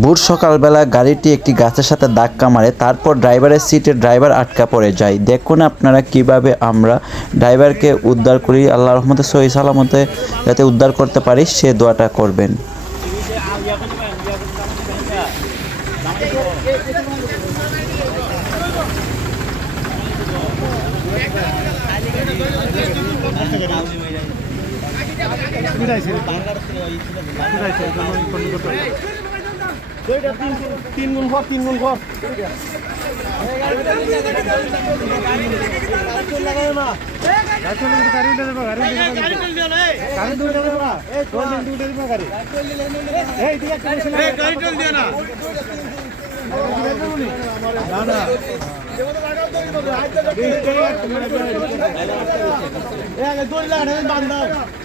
ভোর সকালবেলা গাড়িটি একটি গাছের সাথে ধাক্কা মারে, তারপর ড্রাইভারের সিটে ড্রাইভার আটকা পড়ে যায়। দেখুন আপনারা কীভাবে আমরা ড্রাইভারকে উদ্ধার করি আল্লাহ রহমতে সহি সালামতে যাতে উদ্ধার করতে পারি, সে দোয়াটা করবেন। তিন গুণ ঘর তিন গুণ ঘর। বান্ধব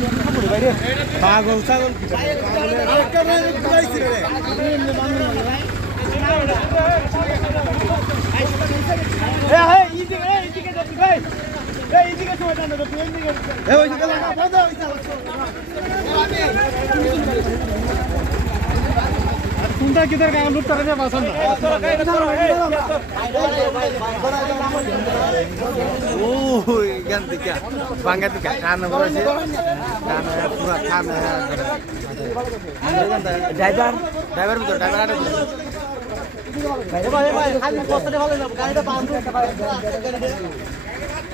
কাছে ছাগল। ভেঙে দেখেন কি অবস্থা পাগল ছাগল কোনটা কিধর কাম লুট করে বাসন ও এখান থেকে বাঙ্গা থেকে খান করেছে খান পুরো খান ড্রাইভার ড্রাইভার ভিতর ড্রাইভার আটে সবাই বড় বড় আরে এ এ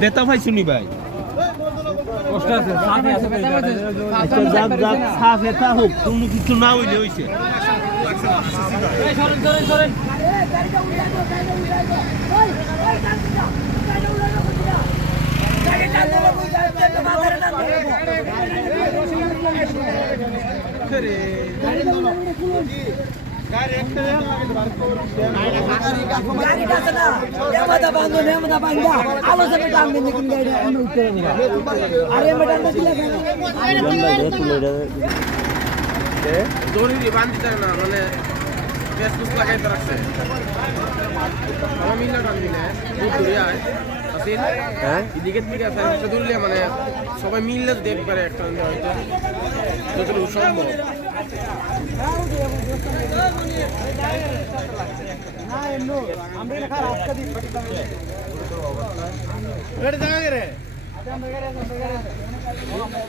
বেতা ভাই শুনি ভাই কিছু না হইলে হইছে দড়ি বান্ধি থাকে না মানে গ্যাস ফুস লাগাইতে রাখছে আমার টান হ্যাঁ? এদিকে থেকে সাইডটা ধরলে মানে সবাই মিললে যদি একবারে একটা হয়তো যতটুকু সম্ভব।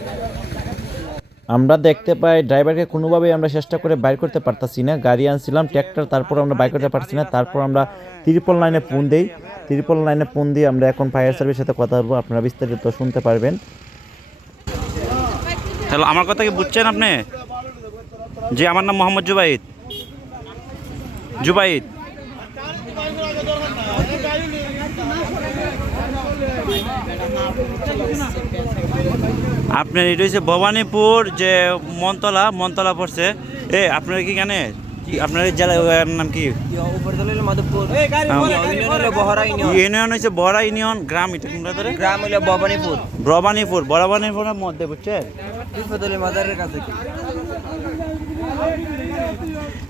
আমরা দেখতে পাই ড্রাইভারকে কোনোভাবেই আমরা চেষ্টা করে বাইর করতে পারতাছি না। গাড়ি আনছিলাম, ট্র্যাক্টর, তারপর আমরা বাইর করতে পারছি না। তারপর আমরা ত্রিপল লাইনে ফোন দিই। ত্রিপল লাইনে ফোন দিয়ে আমরা এখন ফায়ার সার্ভিসের সাথে কথা বলব। আপনারা বিস্তারিত শুনতে পারবেন। হ্যালো, আমার কথা কি বুঝছেন আপনি? জি, আমার নাম মোহাম্মদ জুবাইদ। জুবাইদ। আপনার এটা হচ্ছে ভবানীপুর যে মনতলা মনতলা পড়ছে। এ আপনার কি জানে আপনার এই জেলা নাম কি? ইউনিয়ন হচ্ছে বড়া ইউনিয়ন। গ্রাম এটা কোনটা ধরে? গ্রাম হলো ভবানীপুর। ভবানীপুর ভবানীপুরের মধ্যে বুঝছেন? উপরতলা মাদারের কাছে।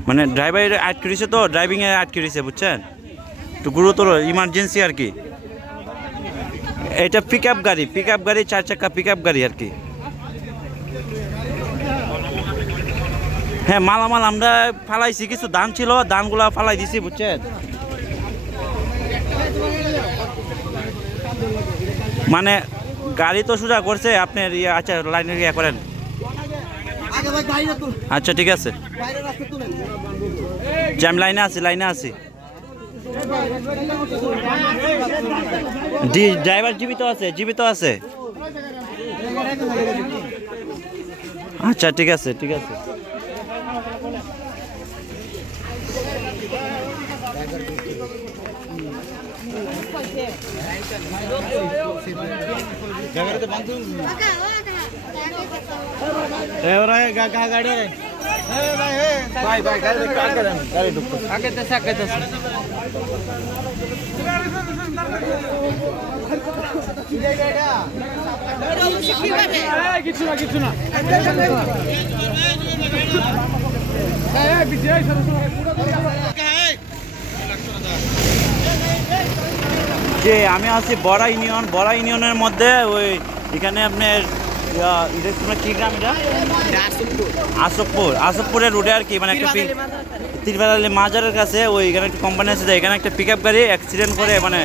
মানে ড্রাইভার আটকে দিয়েছে তো ড্রাইভিং এ আটকে দিয়েছে বুঝছেন? একটু গুরুতর ইমার্জেন্সি আর কি। এটা পিক আপ গাড়ি পিক আপ গাড়ি, চার চাকা পিক আপ গাড়ি আর কি। হ্যাঁ মালামাল আমরা ফালাইছি, কিছু ধান ছিল ধানগুলা ফালাই দিছি, বুঝছেন? মানে গাড়ি তো সোজা করছে আপনার ইয়ে আচ্ছা লাইনে ইয়ে করেন। আচ্ছা ঠিক আছে। যে আমি লাইনে আছি লাইনে আছি। জি ড্রাইভার জীবিত আছে জীবিত আছে। আচ্ছা ঠিক আছে ঠিক আছে। কাকা ও কাকা গাড়ি ভাই ভাই গাড়ি আগে দেন গাড়ি ঢুকতো আগে দেশে আগে দেশে কিছু না কিছু না এই, এই, পিছিয়ে, এই, সরো, সরো। যে আমি আছি বড়া ইউনিয়ন বড়া ইউনিয়নের মধ্যে ওই এখানে আপনার এটা তোমার কি গ্রাম এটা? আসফপুর আসফপুরের রোডে আর কি মানে একটা তিরবালি মাজারের কাছে ওই এখানে একটা কোম্পানি আছে এখানে একটা পিক আপ গাড়ি অ্যাক্সিডেন্ট করে মানে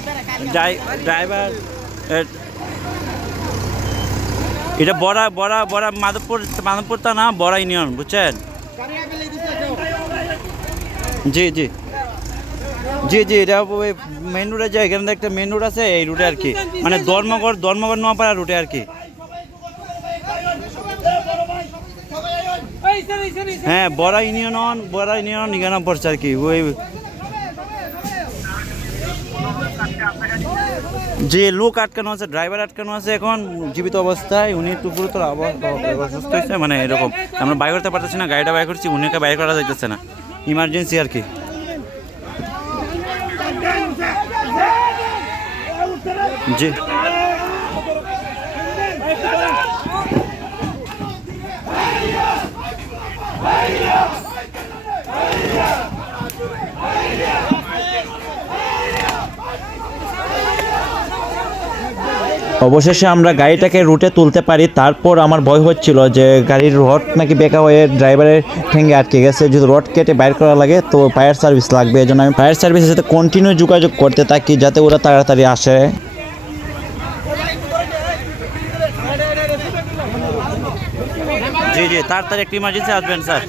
ড্রাইভার এটা বড়া বড়া বড়া মাধবপুর মাধবপুর তা না বড়া ইউনিয়ন বুঝছেন? জি জি। জি জি এটা ওই মেন রোডে যায় এখানে একটা মেন রোড আছে এই রুটে আর কি। মানে ধর্মগড় ধর্মগড় নোয়াপাড়া রুটে আর কি। হ্যাঁ বড়া ইউনিয়ন বড়া ইউনিয়ন এখানে পড়ছে আর কি? ওই যে লোক আটকানো আছে, ড্রাইভার আটকানো আছে এখন, জীবিত অবস্থায়, উনি একটু গুরুতর অসুস্থ হয়েছে মানে এরকম। আমরা বাইর করতে পারতেছি না, গাড়িটা বাইর করছি, উনিকে বাইর করা যাইতেছে না। ইমার্জেন্সি আর কি। জি। অবশেষে আমরা গাড়িটাকে রুটে তুলতে পারি। তারপর আমার ভয় হচ্ছিল যে গাড়ির রড নাকি বেঁকা হয়ে ড্রাইভারের ঠেঙ্গে আটকে গেছে। যদি রড কেটে বাইর করা লাগে তো ফায়ার সার্ভিস লাগবে। এই জন্য আমি ফায়ার সার্ভিসের সাথে কন্টিনিউ যোগাযোগ করতে থাকি যাতে ওরা তাড়াতাড়ি আসে। জি জি, তাড়াতাড়ি একটু ইমার্জেন্সি আসবেন, স্যার।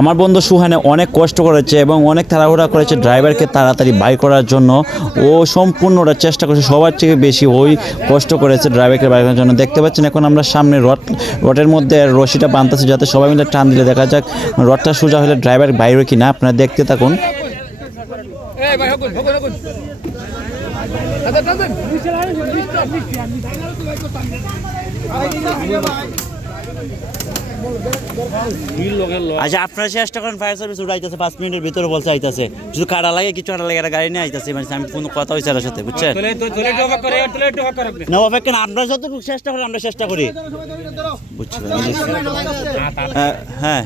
আমার বন্ধু সুহানে অনেক কষ্ট করেছে এবং অনেক তাড়াহুড়া করেছে ড্রাইভারকে তাড়াতাড়ি বাই করার জন্য। ও সম্পূর্ণটা চেষ্টা করেছে সবার থেকে বেশি ওই কষ্ট করেছে ড্রাইভারকে বাই করার জন্য। দেখতে পাচ্ছেন এখন আমরা সামনে রড রডের মধ্যে রশিটা বাঁধতেছি যাতে সবাই মিলে টান দিলে। দেখা যাক রডটা সোজা হলে ড্রাইভার বাইরে কি না আপনারা দেখতে থাকুন। এই, আচ্ছা আপনারা চেষ্টা করেন ফায়ার সার্ভিস উঠাইতেছে পাঁচ মিনিটের ভিতরে বলছে আইতাছে শুধু কাটা লাগে কিছু কাটা লাগে একটা গাড়ি নিয়ে আইতাছে মানে আমি কোনো কথা হয়েছে সাথে বুঝছেন না অপেক্ষা না যতটুকু চেষ্টা করি আমরা চেষ্টা করি বুঝছেন হ্যাঁ, হ্যাঁ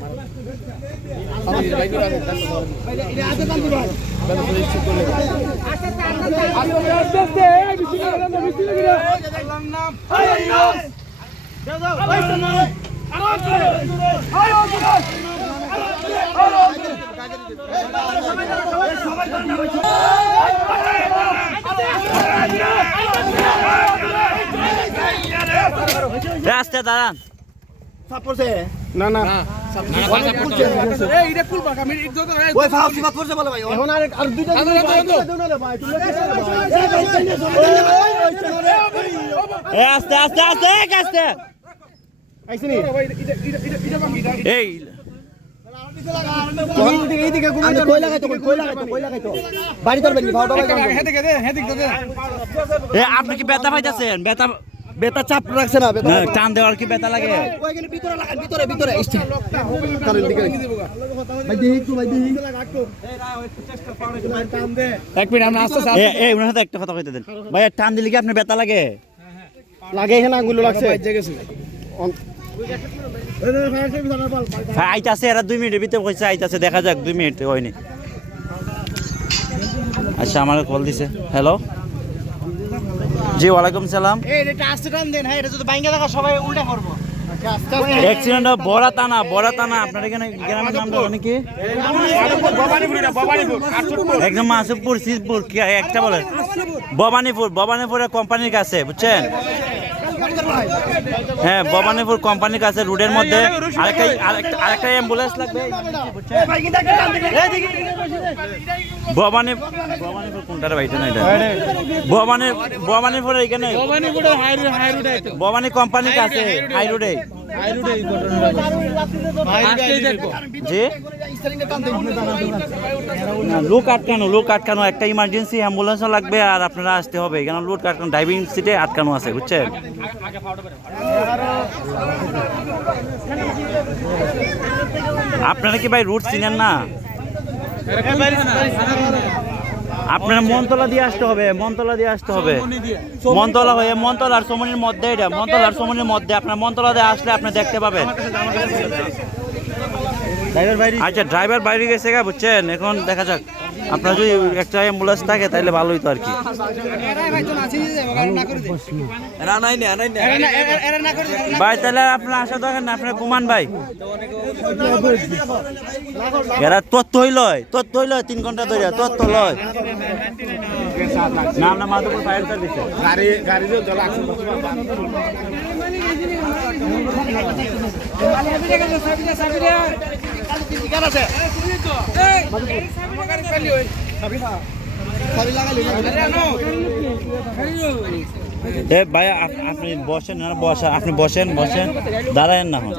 আস্তে আস্তে দাঁড়ান না না আস্তে আস্তে আস্তে আস্তে আপনি কি বেতা পাইতেছেন? বেতা বেতা চাপ রাখছে না টান দেওয়ার কি বেতা লাগে? ভিতরে এক মিনিট এই সাথে একটা কথা কইতে দেন। ভাই টান দিলে কি আপনার বেতা লাগে? লাগে হ্যাঁ আঙ্গুলো লাগছে। আইতাছে এরা দুই মিনিটের ভিতরে কইছে আইতাছে দেখা যাক দুই মিনিট হয়নি। আচ্ছা আমার কল দিছে। হ্যালো জি ওয়ালাইকুম সালাম। হ্যাঁ অ্যাক্সিডেন্ট বড়া টানা বড়া টানা আপনার এখানে গ্রামের নামটা জানি কি? একদম মাসুপুর সিজপুর কি একটা বলেন ভবানীপুর ভবানীপুরের কোম্পানির কাছে বুঝছেন? হ্যাঁ ভবানীপুর কোম্পানির কাছে রোডের মধ্যে আরেকটা আরেকটা আরেকটা অ্যাম্বুলেন্স লাগবে। ভবানী ভবানীপুর কোনটার বাড়িতে না এটা? ভবানী ভবানীপুরের এখানে ভবানী কোম্পানির কাছে হাই রোডে লোক আটকানো লোক আটকানো একটা ইমার্জেন্সি অ্যাম্বুলেন্সও লাগবে আর আপনারা আসতে হবে। কেন লোক আটকানো ড্রাইভিং সিটে আটকানো আছে বুঝছেন? আপনারা কি ভাই রুট চিনেন না? আপনার মনতলা দিয়ে আসতে হবে মনতলা দিয়ে আসতে হবে। মনতলা হয়ে মনতলা আর সমনির মধ্যে এটা মনতলা আর সমনির মধ্যে আপনার মনতলা দিয়ে আসলে আপনি দেখতে পাবেন। আচ্ছা ড্রাইভার বাইরে গেছে গা বুঝছেন? এখন দেখা যাক। আপনার যদি একটা অ্যাম্বুলেন্স থাকে তাহলে ভালোই তো আর কি। ভাই তাহলে আপনার আসা দরকার না আপনার ঘুমান ভাই। এরা তথ্য হইলয় তথ্য হইলয় তিন ঘণ্টা ধরে তথ্য লয় না আমরা মাধবপুর ফায়ার সার্ভিসে গাড়ি গাড়ি জল এ ভাই আপনি বসেন না, বসা আপনি বসেন বসেন। দাঁড়ায়েন না হন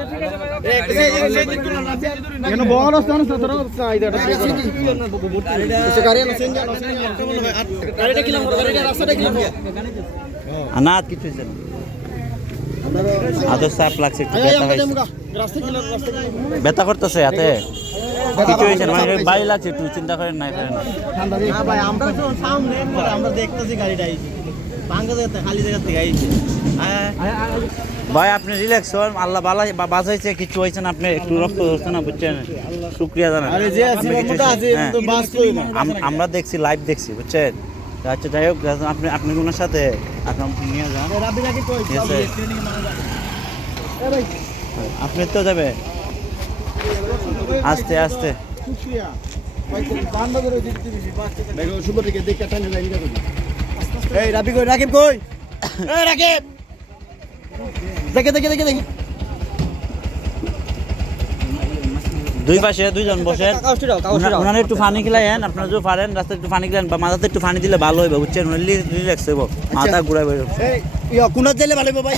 না কিছু আদর সাপ লাগছে, একটু ব্যথা হয়েছে ব্যথা করতেছে হাতে। কিছু হয়েছে মানে বাড়ি লাগছে একটু চিন্তা করেন না করেন। না। না ভাই আমরা তো সামনে আমরা দেখতেছি গাড়িটা আইছে খালি জায়গা থেকে হ্যাঁ। ভাই আপনি রিল্যাক্স হন আল্লাহ বাঁচাইছে কিছু হয়েছে না আপনি একটু রক্ত ধরছে না বুঝছেন? শুক্রিয়া জানান। হ্যাঁ। আমরা দেখছি লাইভ দেখছি বুঝছেন? আচ্ছা যাই হোক আপনি আপনি ওনার সাথে আপনার নিয়ে যান। ঠিক আছে। আপনি তো যাবে। আস্তে আস্তে। বাস দেখো দেখে টানে লাইন করে এই রাবি কই রাকিব কই? এই রাকিব! দেখে দেখে দেখে দেখে। দুই পাশে দুইজন বসেন ওনারা একটু পানি খিলাইন আপনারা যদি পারেন রাস্তায় একটু পানি খিলান বা মাথাতে একটু পানি দিলে ভালো হইবে বুঝছেন? রিল্যাক্স হইব মাথা ঘুরাইবে। যাইলে ভালো হইবো ভাই